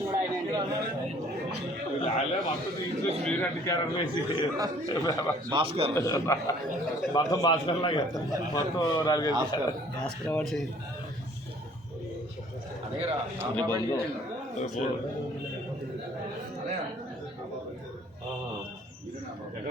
కూడా ఆయన భాస్కర్ మొత్తం భాస్కర్ లాగా మొత్తం నాలుగైదు భాస్కర్ అవార్డ్స్ ఎక్కడ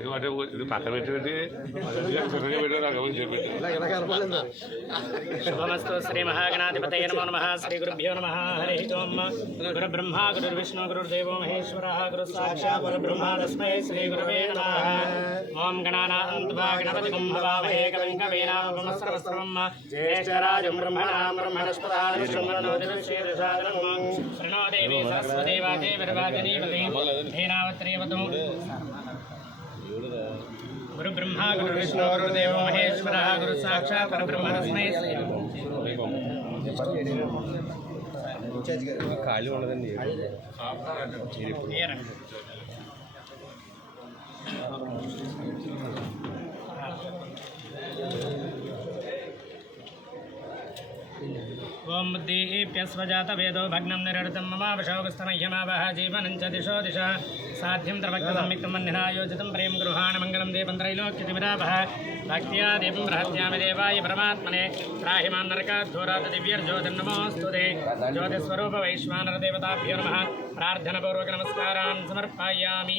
ఎందుకంటే ఇది పక్కన పెట్టేది చిన్నగా పెట్టే నాకు ఎవరు చెప్పారు శుభమస్తు శ్రీ మహాగణాధిపతయ నమో నమ శ్రీ గురుభ్యో నమ హరి ఓం గురు బ్రహ్మ గురు విష్ణు గురుదేవో మహేశ్వర గురు సాక్షా గురు బ్రహ్మ తస్మై శ్రీ గురువే ఓం గణానాంతవా గణపతి కుంభవామహే కవింకవీనామస్రవస్త్రం జ్యేష్ఠరాజం బ్రహ్మణాం గురు బ్రహ్మ గురు విష్ణు మహేశ్వర గురు సాక్షాత్ పరబ్రహ్మ ఖాళీ ఉండదండి Thank you. ओम बुद्धिप्यस्वजात वेदो भग्नं निरृतं ममावशोगस्तमह्यमावः जीवनं च दिशो दिशः साध्यं द्रवक्तसंयुक्तं प्रेम गृहाण मंगल देवं त्रैलोक्यतिमिरापः भक्त्या देवं रहस्यामि देवाय परमात्मने त्राहि मां नरकाद्धूरात् समर्पयामि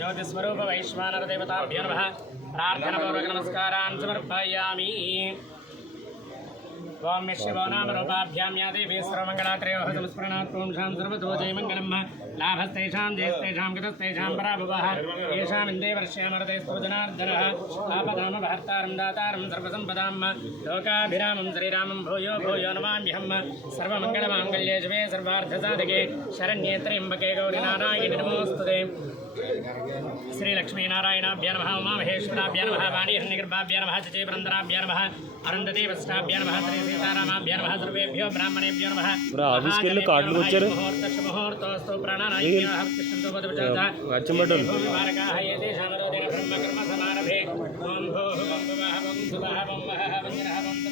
ज्योतिस्वरूप वैश्वानरदेवताभ्यो नमः प्रार्थनापूर्वक नमस्कारान् समर्पयामि ओम शिवो नाम रूपाभ्यां या देवी सर्वमङ्गला पुंसां सर्वतो जयमङ्गलं लाभस्तेषां जयस्तेषां कृतस्तेषां पराभवः भर्तारं दातारं सर्वसम्पदां लोकाभिरामं श्रीरामं भूयो भूयो नमाम्यहं सर्वमङ्गलमाङ्गल्ये शिवे सर्वार्थसाधके శ్రీ లక్ష్మీనారాయణాభ్య నమ ఉమామహేశ్వరాభ్య నమ వాణి హిరణ్యగర్భాభ్య నమ చిచైపురంధరాభ్య నమ అనంతదే వస్త్రాభ్య నమ శ్రీ సీతారామాభ్య నమ సర్వేభ్యో బ్రాహ్మణేభ్య నమ ముహూర్తోస్తు ప్రాణానాయ